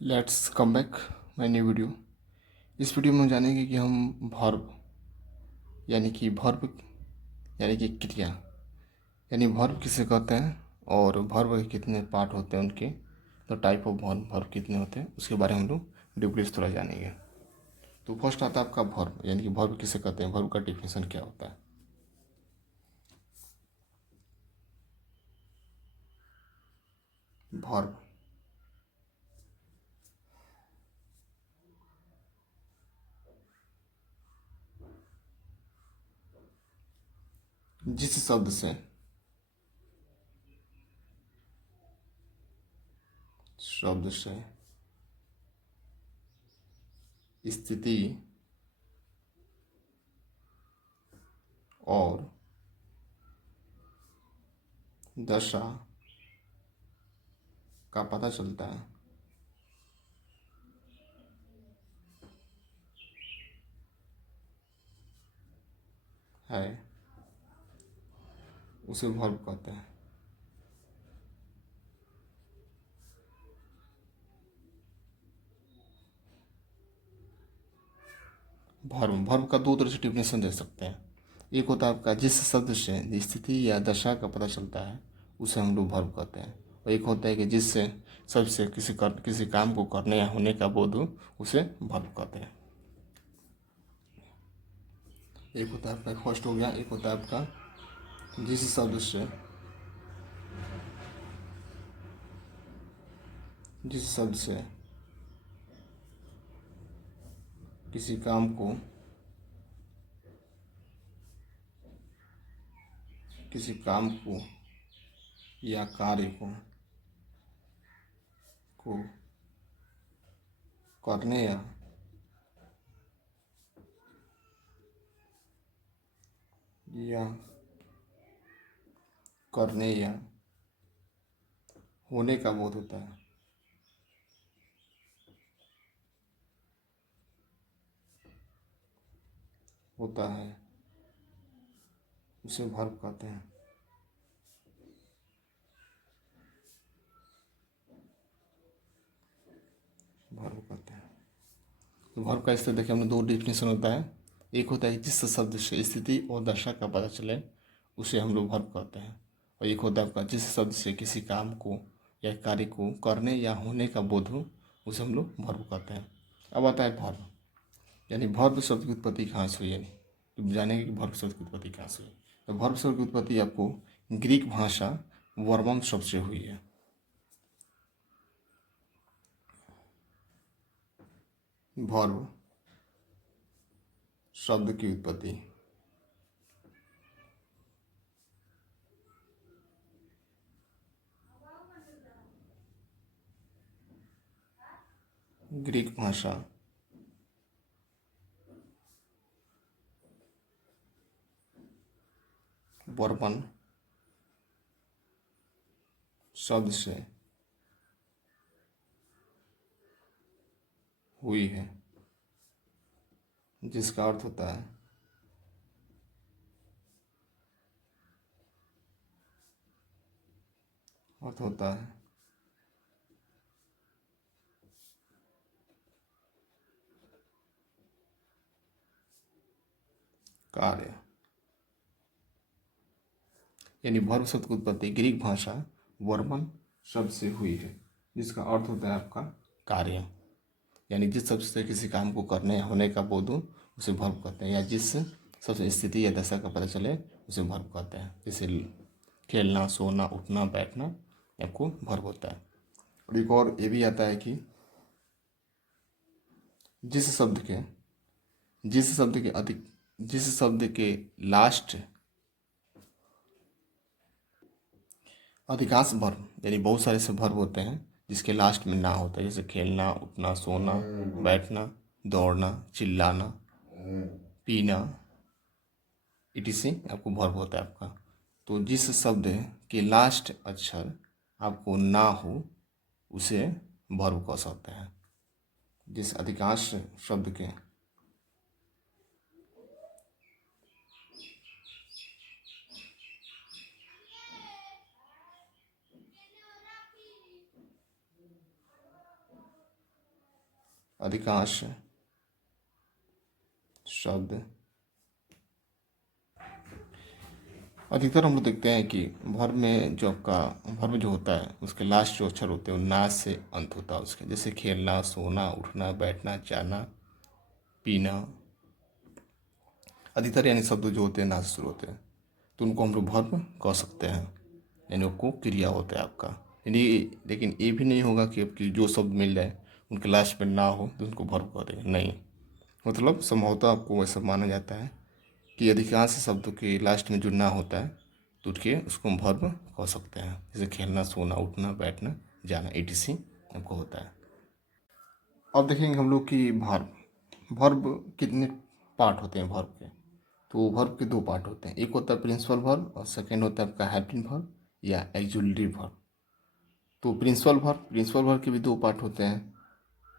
Let's come back my new video. इस video में हम जानेंगे कि हम वर्ब यानी कि वर्ब यानी कि क्रिया यानी वर्ब किसे कहते हैं और वर्ब के कितने पार्ट होते हैं उनके, तो टाइप ऑफ वर्ब कितने होते हैं उसके बारे में हम लोग डीपली थोड़ा जानेंगे। तो फर्स्ट आता है आपका वर्ब यानी कि वर्ब किसे कहते हैं, वर्ब का डिफिनेशन क्या होता है। वर्ब जिस शब्द से स्थिति और दशा का पता चलता है उसे वर्ब कहते हैं। वर्ब का दो तरह से डिफिनेशन दे सकते हैं। एक होता है आपका जिस शब्द से स्थिति या दशा का पता चलता है उसे हम लोग वर्ब कहते हैं, और एक होता है कि जिससे सबसे किसी काम को करने या होने का बोध हो उसे वर्ब कहते हैं। एक होता है आपका फर्स्ट हो गया, एक होता है आपका जिस शब्द से किसी काम को या कार्य को करने या करने या होने का बोध होता है उसे वर्ब कहते हैं। वर्ब कहते हैं। तो वर्ब का इससे देखिए हमने दो डिफिनेशन होता है। एक होता है जिस शब्द से स्थिति और दशा का पता चले उसे हम लोग वर्ब कहते हैं, और एक होता है आपका जिस शब्द से किसी काम को या कार्य को करने या होने का बोध हो उसे हम लोग वर्ब कहते हैं। अब आता है वर्ब यानी वर्ब शब्द की उत्पत्ति कहाँ से हुई, यानी तो जानेंगे कि वर्ब शब्द की उत्पत्ति कहाँ से हुई। तो वर्ब शब्द की उत्पत्ति आपको ग्रीक भाषा वर्बम शब्द से हुई है। वर्ब शब्द की उत्पत्ति ग्रीक भाषा वर्बन शब्द से हुई है, जिसका अर्थ होता है कार्य। यानी वर्ब शब्द की उत्पत्ति ग्रीक भाषा वर्बन शब्द से हुई है, जिसका अर्थ होता है आपका कार्य। यानी जिस शब्द से किसी काम को करने या होने का बोध हो उसे वर्ब कहते हैं, या जिस सबसे स्थिति या दशा का पता चले उसे वर्ब कहते हैं। जैसे खेलना, सोना, उठना, बैठना आपको वर्ब होता है। और एक और ये भी आता है कि जिस शब्द के लास्ट अधिकांश वर्ब यानी बहुत सारे ऐसे वर्ब होते हैं जिसके लास्ट में ना होता है, जैसे खेलना, उठना, सोना, बैठना, दौड़ना, चिल्लाना, पीना, इटीसी आपको वर्ब होता है आपका। तो जिस शब्द के लास्ट अक्षर आपको ना हो उसे वर्ब कह सकते हैं। जिस अधिकांश शब्द के अधिकांश शब्द, अधिकतर हम लोग देखते हैं कि वर्ब में जो आपका वर्ब जो होता है उसके लास्ट जो अक्षर होते हैं वो ना से अंत होता है उसके, जैसे खेलना, सोना, उठना, बैठना, जाना, पीना, अधिकतर यानी शब्द जो होते हैं ना से शुरू होते हैं, तो उनको हम लोग वर्ब कह सकते हैं, यानी आपको क्रिया होता है आपका। यानी लेकिन ये भी नहीं होगा कि आपकी जो शब्द मिल जाए उनके लास्ट में ना हो तो उनको वर्ब कह देंगे, नहीं। मतलब संभवतः आपको ऐसा माना जाता है कि अधिकांश शब्दों के लास्ट में जो ना होता है तो उसके उसको हम वर्ब कह सकते हैं, जैसे खेलना, सोना, उठना, बैठना, जाना, etc आपको होता है। अब देखेंगे हम लोग कि वर्ब, वर्ब कितने पार्ट होते हैं वर्ब के। तो वर्ब के दो पार्ट होते हैं, एक होता है प्रिंसिपल वर्ब और सेकेंड होता है आपका हेल्पिंग वर्ब या एक्सुलरी वर्ब। तो प्रिंसिपल वर्ब के भी दो पार्ट होते हैं,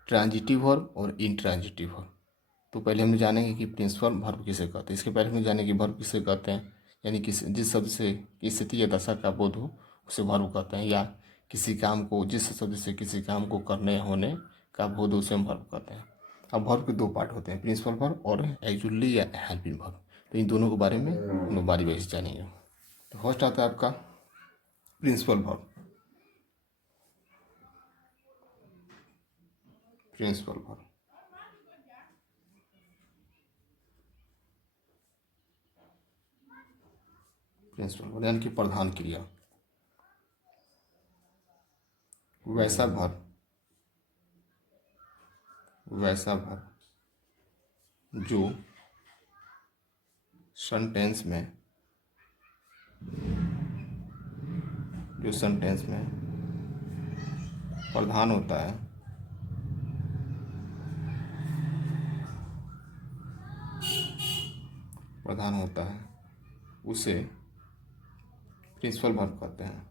ट्रांजिटिव वर्ब और इनट्रांजिटिव वर्ब। तो पहले हम जानेंगे कि प्रिंसिपल वर्ब किसे कहते हैं, इसके पहले हम जानेंगे वर्ब किसे कहते हैं, यानी किस जिस शब्द से किस स्थिति या दशा का बोध हो उसे वर्ब कहते हैं, या किसी काम को जिस शब्द से किसी काम को करने होने का बोध हो उसे हम वर्ब कहते हैं। अब वर्ब के दो पार्ट होते हैं, प्रिंसिपल वर्ब और एक्चुअली या हेल्पिंग वर्ब। तो इन दोनों के बारे में हम लोग बारी बारी से जानेंगे। तो फर्स्ट आता है आपका principal verb. Principal verb principal verb यानी कि प्रधान क्रिया। वैसा वर्ब, वैसा वर्ब जो सेंटेंस में, जो सेंटेंस में प्रधान होता है, प्रधान होता है उसे प्रिंसिपल वर्ब कहते हैं।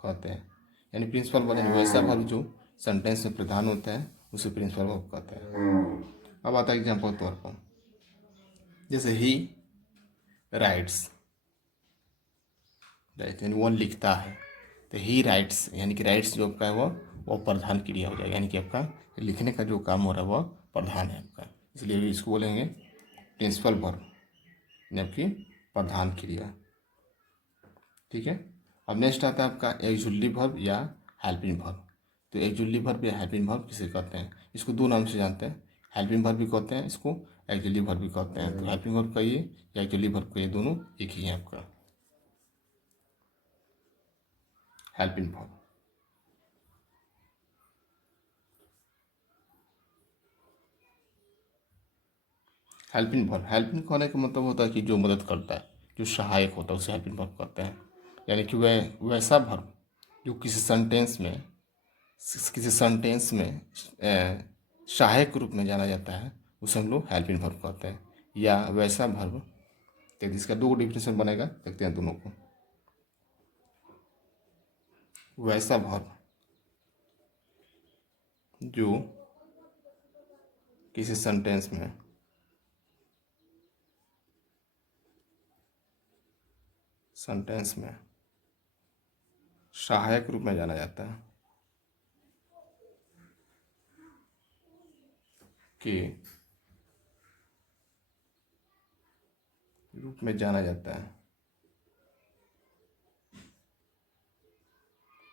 कहते हैं यानी प्रिंसिपल वर्ब यानी वैसा वर्ब जो सेंटेंस में प्रधान होता है उसे प्रिंसिपल वर्ब कहते हैं। अब आता है एग्जाम्पल तौर पर, जैसे ही राइट्स, राइट यानी वो लिखता है, तो ही राइट्स यानी कि राइट्स जो आपका है वो प्रधान क्रिया हो जाएगा, यानी कि आपका लिखने का जो काम हो रहा है वह प्रधान है आपका, इसलिए इसको बोलेंगे प्रिंसिपल वर्ब यानी आपकी प्रधान क्रिया। ठीक है। अब नेक्स्ट आता है आपका एक्सुलरी वर्ब या हेल्पिंग वर्ब। तो एक्सुलरी वर्ब या हेल्पिंग वर्ब किसे कहते हैं, इसको दो नाम से जानते हैं, हेल्पिंग वर्ब भी कहते हैं, इसको एक्सुलरी वर्ब भी कहते हैं। तो हेल्पिंग वर्ब कहिए या एक्सुलरी वर्ब कहिए, दोनों एक ही है आपका। Helping verb, helping verb, helping कहने का मतलब होता है कि जो मदद करता है, जो सहायक होता है उसे हेल्पिंग वर्ब कहते हैं। यानी कि वह वैसा वर्ब जो किसी सेंटेंस में सहायक के रूप में जाना जाता है उसे हम लोग हेल्पिंग वर्ब कहते हैं, या वैसा वर्ब। तो इसका दो डिफिनेशन बनेगा, देखते हैं दोनों को। वैसा वर्ब जो किसी सेंटेंस में सहायक रूप में जाना जाता है, के रूप में जाना जाता है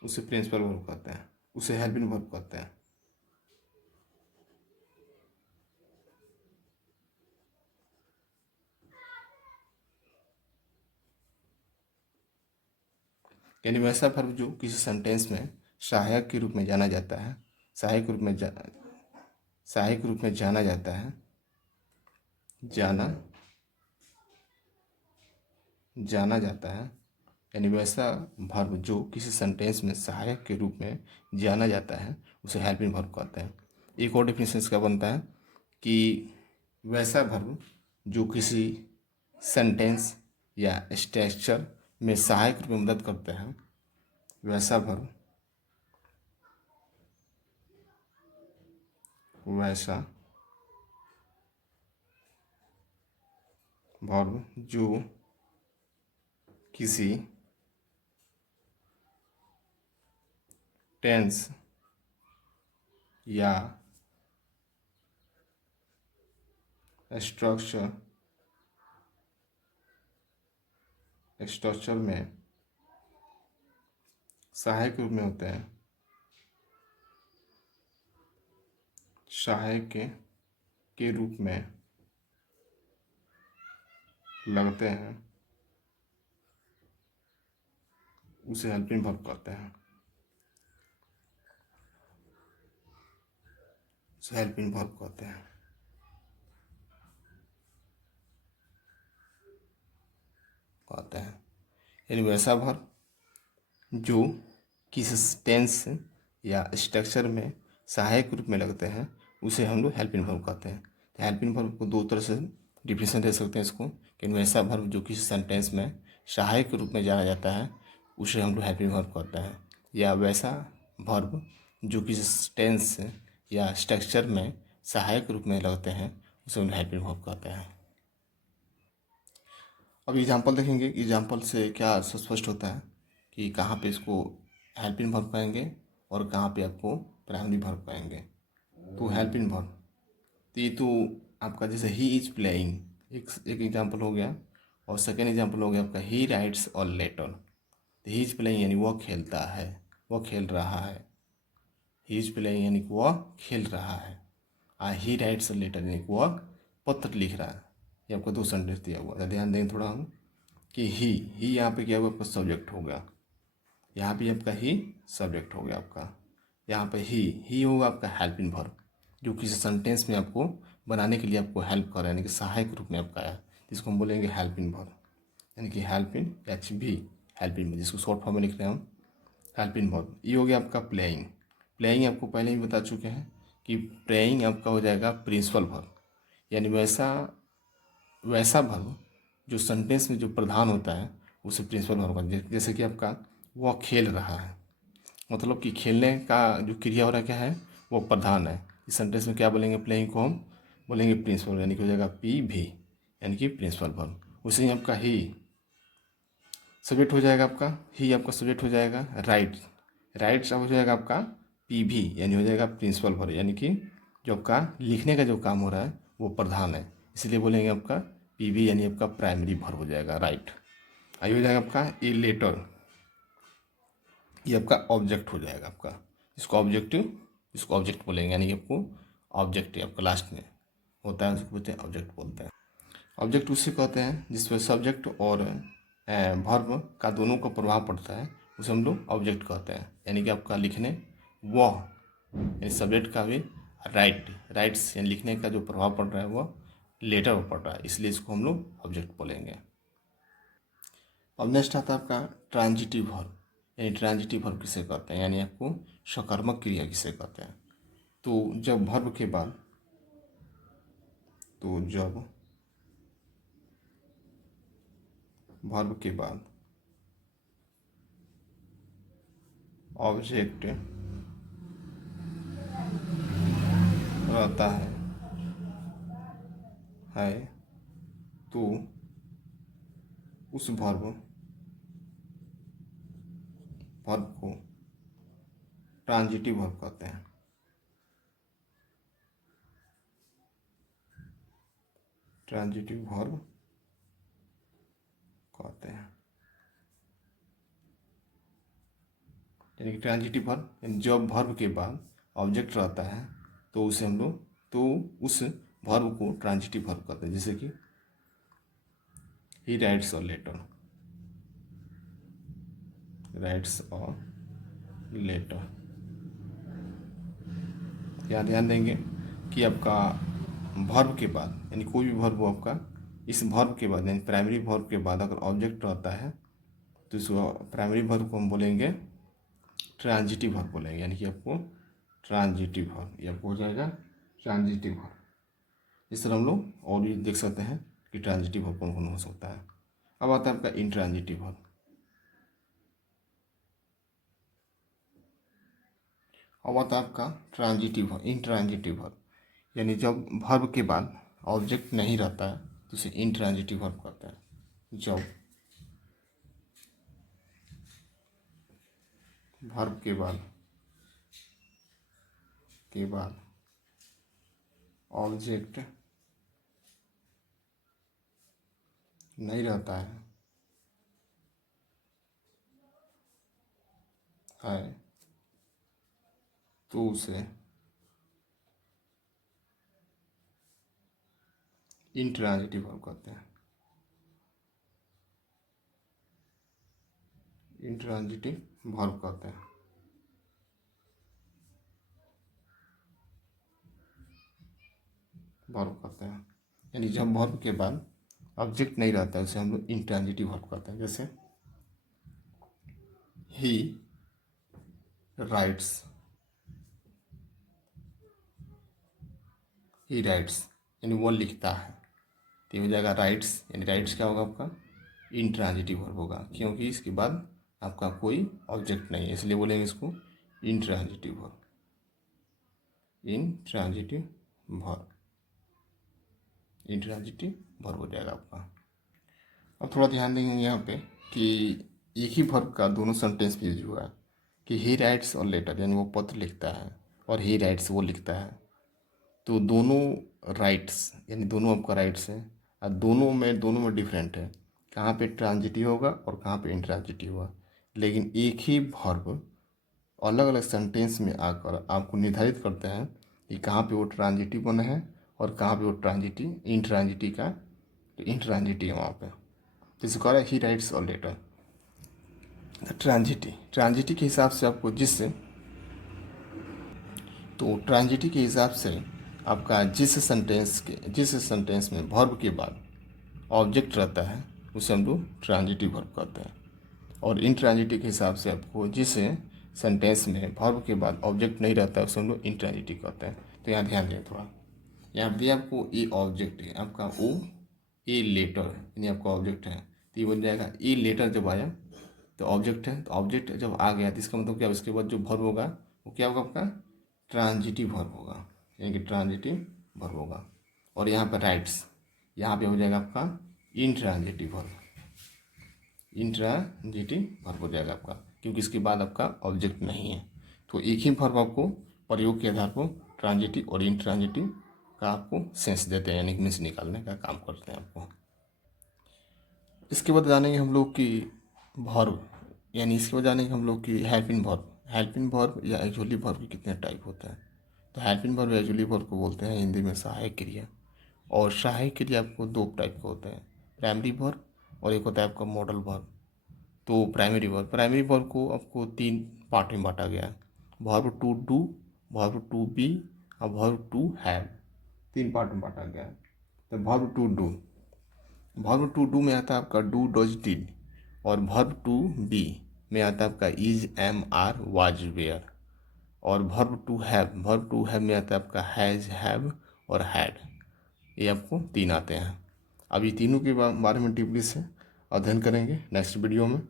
उसे प्रिंसिपल वर्ब कहते हैं, उसे हेल्पिंग वर्ब कहते हैं। यानी वैसा वर्ब जो किसी सेंटेंस में सहायक के रूप में जाना जाता है, सहायक रूप में सहायक रूप में जाना जाता है, जाना जाना जाता है, यानी वैसा वर्ब जो किसी सेंटेंस में सहायक के रूप में जाना जाता है उसे हेल्पिंग वर्ब कहते हैं। एक और डिफिनेशन इसका बनता है कि वैसा वर्ब जो किसी सेंटेंस या स्ट्रक्चर में सहायक रूप में मदद करते हैं, वैसा वर्ब, वैसा वर्ब जो किसी टेंस या स्ट्रक्चर में सहायक रूप में होते हैं, सहायक के रूप में लगते हैं, उसे हेल्पिंग वर्ब कहते हैं। उसे हेल्पिंग वर्ब कहते हैं। यानी वैसा वर्ब जो किसी टेंस या स्ट्रक्चर में सहायक रूप में लगते हैं, उसे हम लोग हेल्पिंग वर्ब कहते हैं। तो हेल्पिंग वर्ब को दो तरह से डिफिनेशन दे सकते हैं इसको, कि वैसा वर्ब जो किसी सेंटेंस में सहायक रूप में जाना जाता है, उसे हम लोग हेल्पिंग वर्ब कहते हैं, या वैसा वर्ब जो किसी टेंस या स्ट्रक्चर में सहायक रूप में लगते हैं, उसे हम लोग हेल्पिंग वर्ब कहते हैं। अब एग्जाम्पल देखेंगे, एग्जाम्पल से क्या स्पष्ट होता है कि कहाँ पे इसको हेल्पिंग वर्ब कहेंगे और कहाँ पे आपको प्राइमरी वर्ब कहेंगे। तो हेल्पिंग वर्ब, तो ये तो आपका जैसे ही इज प्लेइंग एक एग्जाम्पल हो गया, और सेकेंड एग्जाम्पल हो गया आपका ही राइट्स और लेटर। तो ही इज प्लेइंग यानी वह खेलता है, वह खेल रहा है। ही इज प्लेइंग यानी कि वह खेल रहा है। ही राइट्स और लेटर यानी कि वह पत्र लिख रहा है। ये आपको दो सेंटेंस दिया हुआ है, ध्यान दें थोड़ा हम कि ही यहाँ पे क्या हुआ, आपका सब्जेक्ट हो गया। यहाँ पे आपका ही सब्जेक्ट हो गया आपका। यहाँ पे ही होगा आपका हेल्पिंग वर्ब, जो किसी सेंटेंस में आपको बनाने के लिए आपको हेल्प कर रहा है, यानी कि सहायक रूप में आपका आया, जिसको हम बोलेंगे हेल्पिंग वर्ब, यानी कि हेल्पिंग HV हेल्पिंग, जिसको शॉर्ट फॉर्म में लिख रहे हैं हम हेल्पिंग वर्ब। ये हो गया आपका प्लेइंग। प्लेइंग आपको पहले ही बता चुके हैं कि प्लेइंग आपका हो जाएगा प्रिंसिपल वर्ब, यानी वैसा वर्ब जो सेंटेंस में जो प्रधान होता है, उसे प्रिंसिपल वर्ब कहते हैं। जैसे कि आपका वह खेल रहा है, मतलब कि खेलने का जो क्रिया हो रहा है क्या है, वो प्रधान है। इस सेंटेंस में क्या बोलेंगे, प्लेइंग को हम बोलेंगे प्रिंसिपल, यानी कि हो जाएगा PV, यानी कि प्रिंसिपल वर्ब। उसे ही आपका ही सब्जेक्ट हो जाएगा, आपका ही आपका सब्जेक्ट हो जाएगा। राइट्स हो जाएगा आपका PV, यानी हो जाएगा प्रिंसिपल वर्ब, यानी कि जो आपका लिखने का जो काम हो रहा है वो प्रधान है, इसलिए बोलेंगे आपका PV, यानी आपका प्राइमरी वर्ब हो जाएगा राइट। आई हो जाएगा आपका ए लेटर, ये आपका ऑब्जेक्ट हो जाएगा आपका। इसको ऑब्जेक्ट बोलेंगे, यानी कि आपको ऑब्जेक्ट आपका लास्ट में होता है, उसको बोलते हैं ऑब्जेक्ट बोलते हैं। ऑब्जेक्ट उसे कहते हैं जिसमें सब्जेक्ट और वर्ब का दोनों का प्रभाव पड़ता है, उसे हम लोग ऑब्जेक्ट कहते हैं। यानी कि आपका लिखने वह, यानी सब्जेक्ट का भी राइट्स यानी लिखने का जो प्रभाव पड़ रहा है वह लेटर पर पड़ रहा है, इसलिए इसको हम लोग ऑब्जेक्ट बोलेंगे। अब नेक्स्ट आता है आपका ट्रांजिटिव वर्ब, यानी ट्रांजिटिव वर्ब किसे कहते हैं, यानी आपको सकर्मक क्रिया किसे कहते हैं। तो जब वर्ब के बाद ऑब्जेक्ट रहता है तो उस वर्ब को ट्रांजिटिव वर्ब कहते हैं। ट्रांजिटिव वर्ब कहते हैं, यानी कि ट्रांजिटिव वर्ब, जब वर्ब के बाद ऑब्जेक्ट रहता है तो उसे हम लोग उस वर्ब को ट्रांजिटिव वर्ब कहते हैं। जैसे कि ही राइट्स और लेटर। यहाँ ध्यान देंगे कि आपका वर्ब के बाद, यानी कोई भी वर्ब हो आपका, इस वर्ब के बाद यानी प्राइमरी वर्ब के बाद अगर ऑब्जेक्ट रहता है तो इस प्राइमरी वर्ब को हम बोलेंगे ट्रांजिटिव वर्ब बोलेंगे, यानी कि आपको ट्रांजिटिव वर्ब, ये आपको हो जाएगा ट्रांजिटिव वर्ब। इस तरह हम लोग और भी देख सकते हैं कि ट्रांजिटिव वर्ब कौन कौन हो सकता है। अब आता है आपका इंट्रांजिटिव वर्ब। अब आता है आपका इंट्रांजिटिव वर्ब, यानी जब वर्ब के बाद ऑब्जेक्ट नहीं रहता है, तो उसे इंट्रांजिटिव वर्ब कहते हैं। जब वर्ब के बाद ऑब्जेक्ट नहीं रहता है तो उसे इंट्रांजिटिव वर्ब कहते हैं। इंट्रांजिटिव वर्ब कहते हैं। वर्ब कहते हैं यानी जब वर्ब के बाद ऑब्जेक्ट नहीं रहता है उसे हम लोग इंट्रांजिटिव वर्ब कहते हैं। जैसे ही राइट्स, ही राइट्स यानी वो लिखता है, तो ये हो जाएगा राइट्स, यानी राइट्स क्या होगा आपका इंट्रांजिटिव वर्ब होगा, क्योंकि इसके बाद आपका कोई ऑब्जेक्ट नहीं है, इसलिए बोलेंगे इसको intransitive verb. Intransitive verb, intransitive verb हो जाएगा आपका। अब थोड़ा ध्यान देंगे यहाँ पे कि एक ही वर्ब का दोनों सेंटेंस में यूज हुआ है कि ही राइट्स और लेटर, यानी वो पत्र लिखता है, और ही राइट्स वो लिखता है। तो दोनों राइट्स यानी दोनों आपका राइट्स है, और दोनों में डिफरेंट है, कहाँ पे ट्रांजिटिव होगा और कहाँ पे इंट्रांजिटिव होगा। लेकिन एक ही वर्ब अलग अलग सेंटेंस में आकर आपको निर्धारित करते हैं कि कहाँ पे वो ट्रांजिटिव बना है और कहाँ पे वो इंट्रांजिटिव है वहाँ पे। तो इसको कह रहा है ही राइट्स और लेटर। ट्रांजिटिव के हिसाब से आपको ट्रांजिटिव के हिसाब से आपका जिस सेंटेंस में वर्ब के बाद ऑब्जेक्ट रहता है उसे हम लोग ट्रांजिटिव वर्ब कहते हैं, और इंट्रांजिटिव के हिसाब से आपको जिस सेंटेंस में वर्ब के बाद ऑब्जेक्ट नहीं रहता है उसे हम लोग इंट्रांजिटिव कहते हैं। तो यहाँ ध्यान दें थोड़ा, यहाँ पे आपको ए ऑब्जेक्ट है, आपका ओ ए लेटर यानी आपका ऑब्जेक्ट है, तो ये बन जाएगा ए लेटर जब आया तो ऑब्जेक्ट है, तो ऑब्जेक्ट जब आ गया तो इसका मतलब क्या, इसके बाद जो वर्ब होगा वो क्या होगा आपका ट्रांजिटिव वर्ब होगा, यानी कि ट्रांजिटिव वर्ब होगा। और यहाँ पर राइट्स, यहाँ पे हो जाएगा आपका इंट्रांजिटिव वर्ब, इंट्रांजिटिव वर्ब हो जाएगा आपका, क्योंकि इसके बाद आपका ऑब्जेक्ट नहीं है। तो एक ही वर्ब आपको प्रयोग के आधार पर ट्रांजिटिव और इंट्रांजिटिव का आपको सेंस देते हैं, यानी मीन्स निकालने का काम करते हैं आपको। इसके बाद जानेंगे हम लोग की वर्ब, यानी इसके बाद जानेंगे हम लोग की हेल्पिंग वर्ब। हेल्पिंग वर्ब या एक्चुअली वर्ब के कितने टाइप होते हैं। तो हेल्पिंग वर्ब या एक्चुअली वर्ब को बोलते हैं हिंदी में सहायक क्रिया, और सहायक क्रिया आपको दो टाइप के होते हैं, प्राइमरी वर्ब और एक होता है आपका मॉडल वर्ब। तो प्राइमरी वर्ब को आपको तीन पार्ट में बांटा गया है, verb to do, verb to be और वर्ब टू हैव, तीन पार्ट में बांटा गया है। तो वर्ब टू डू में आता है आपका डू डज डिड, और वर्ब टू बी में आता है आपका is am are was were, और वर्ब टू हैव में आता है आपका हैज़ हैव और हैड। ये आपको तीन आते हैं। अब ये तीनों के बारे में डीपली से अध्ययन करेंगे नेक्स्ट वीडियो में।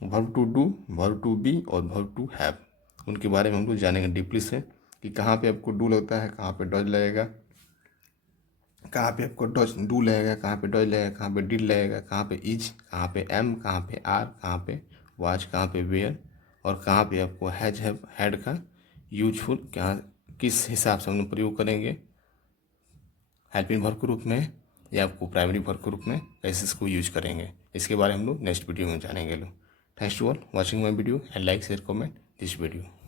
Verb to do, verb to be और वर्ब टू हैव, उनके बारे में हम लोग जानेंगे डीपली से कि कहाँ पे आपको डू लगता है, कहाँ पे डज लगेगा, कहाँ पे आपको डू लगेगा, कहाँ पे डज लगेगा, कहाँ पे डिड लगेगा, कहाँ पे इज, कहाँ पे एम, कहाँ पे आर, कहाँ पे वाज, कहाँ पे वेयर, और कहाँ पे आपको हैज हैव हैड का यूजफुल किस हिसाब से हम लोग प्रयोग करेंगे, हेल्पिंग वर्ब के रूप में या आपको प्राइमरी वर्ब के रूप में कैसे इसको यूज करेंगे, इसके बारे में हम लोग नेक्स्ट वीडियो में जानेंगे लोग। Thanks to all watching my video and like share comment this video.